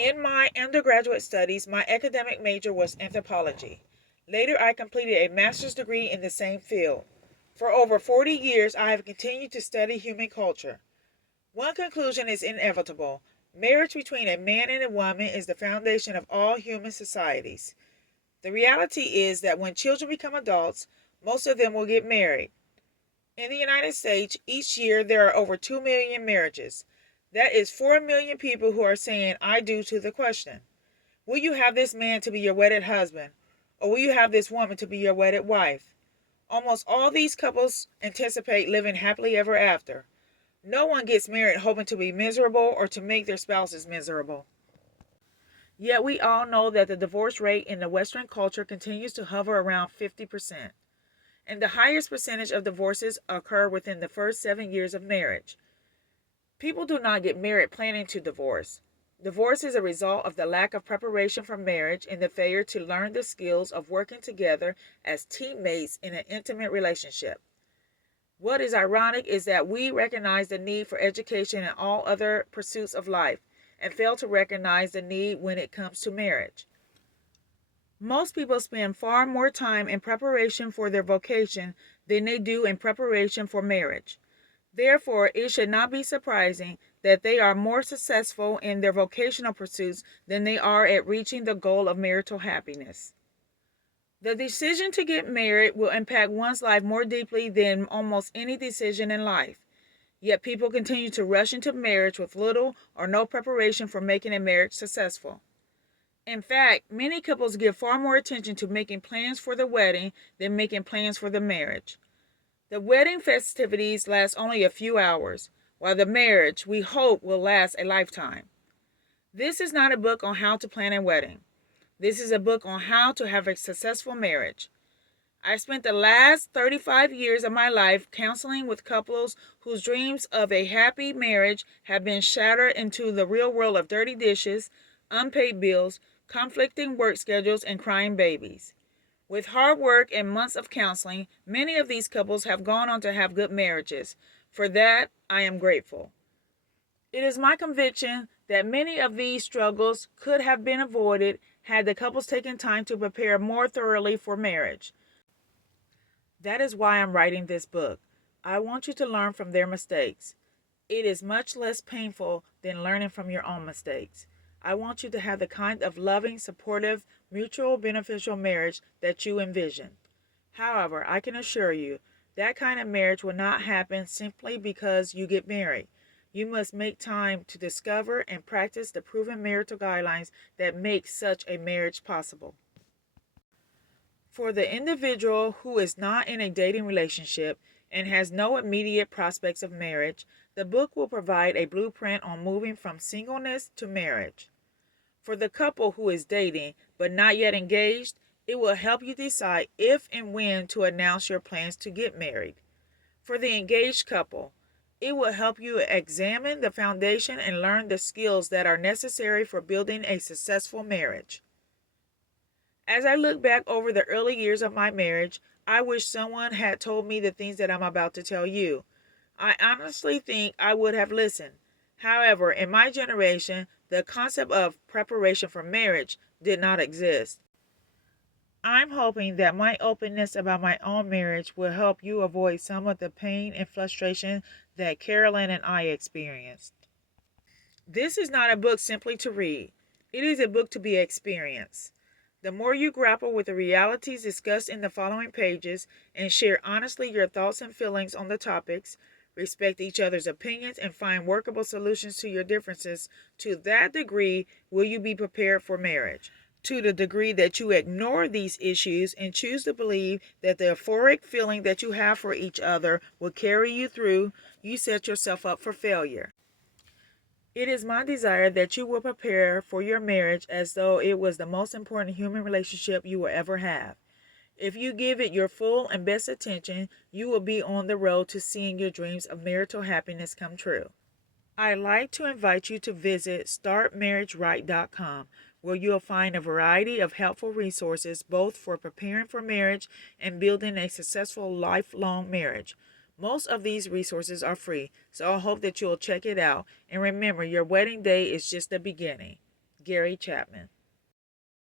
In my undergraduate studies, my academic major was anthropology. Later, I completed a master's degree in the same field. For over 40 years, I have continued to study human culture. One conclusion is inevitable. Marriage between a man and a woman is the foundation of all human societies. The reality is that when children become adults, most of them will get married. In the United States, each year there are over 2 million marriages. That is 4 million people who are saying I do to the question: will you have this man to be your wedded husband? Or will you have this woman to be your wedded wife? Almost all these couples anticipate living happily ever after. No one gets married hoping to be miserable or to make their spouses miserable. Yet we all know that the divorce rate in the Western culture continues to hover around 50%. And the highest percentage of divorces occur within the first 7 years of marriage. People do not get married planning to divorce. Divorce is a result of the lack of preparation for marriage and the failure to learn the skills of working together as teammates in an intimate relationship. What is ironic is that we recognize the need for education and all other pursuits of life and fail to recognize the need when it comes to marriage. Most people spend far more time in preparation for their vocation than they do in preparation for marriage. Therefore, it should not be surprising that they are more successful in their vocational pursuits than they are at reaching the goal of marital happiness. The decision to get married will impact one's life more deeply than almost any decision in life. Yet people continue to rush into marriage with little or no preparation for making a marriage successful. In fact, many couples give far more attention to making plans for the wedding than making plans for the marriage. The wedding festivities last only a few hours, while the marriage, we hope, will last a lifetime. This is not a book on how to plan a wedding. This is a book on how to have a successful marriage. I spent the last 35 years of my life counseling with couples whose dreams of a happy marriage have been shattered into the real world of dirty dishes, unpaid bills, conflicting work schedules, and crying babies. With hard work and months of counseling, many of these couples have gone on to have good marriages. For that, I am grateful. It is my conviction that many of these struggles could have been avoided had the couples taken time to prepare more thoroughly for marriage. That is why I'm writing this book. I want you to learn from their mistakes. It is much less painful than learning from your own mistakes. I want you to have the kind of loving, supportive, mutual beneficial marriage that you envision. However, I can assure you, that kind of marriage will not happen simply because you get married. You must make time to discover and practice the proven marital guidelines that make such a marriage possible. For the individual who is not in a dating relationship and has no immediate prospects of marriage, the book will provide a blueprint on moving from singleness to marriage. For the couple who is dating but not yet engaged, it will help you decide if and when to announce your plans to get married. For the engaged couple, it will help you examine the foundation and learn the skills that are necessary for building a successful marriage. As I look back over the early years of my marriage, I wish someone had told me the things that I'm about to tell you. I honestly think I would have listened. However, in my generation, the concept of preparation for marriage did not exist. I'm hoping that my openness about my own marriage will help you avoid some of the pain and frustration that Carolyn and I experienced. This is not a book simply to read. It is a book to be experienced. The more you grapple with the realities discussed in the following pages and share honestly your thoughts and feelings on the topics, respect each other's opinions, and find workable solutions to your differences, to that degree will you be prepared for marriage. To the degree that you ignore these issues and choose to believe that the euphoric feeling that you have for each other will carry you through, you set yourself up for failure. It is my desire that you will prepare for your marriage as though it was the most important human relationship you will ever have. If you give it your full and best attention, you will be on the road to seeing your dreams of marital happiness come true. I'd like to invite you to visit startmarriageright.com, where you'll find a variety of helpful resources both for preparing for marriage and building a successful lifelong marriage. Most of these resources are free, so I hope that you'll check it out. And remember, your wedding day is just the beginning. Gary Chapman.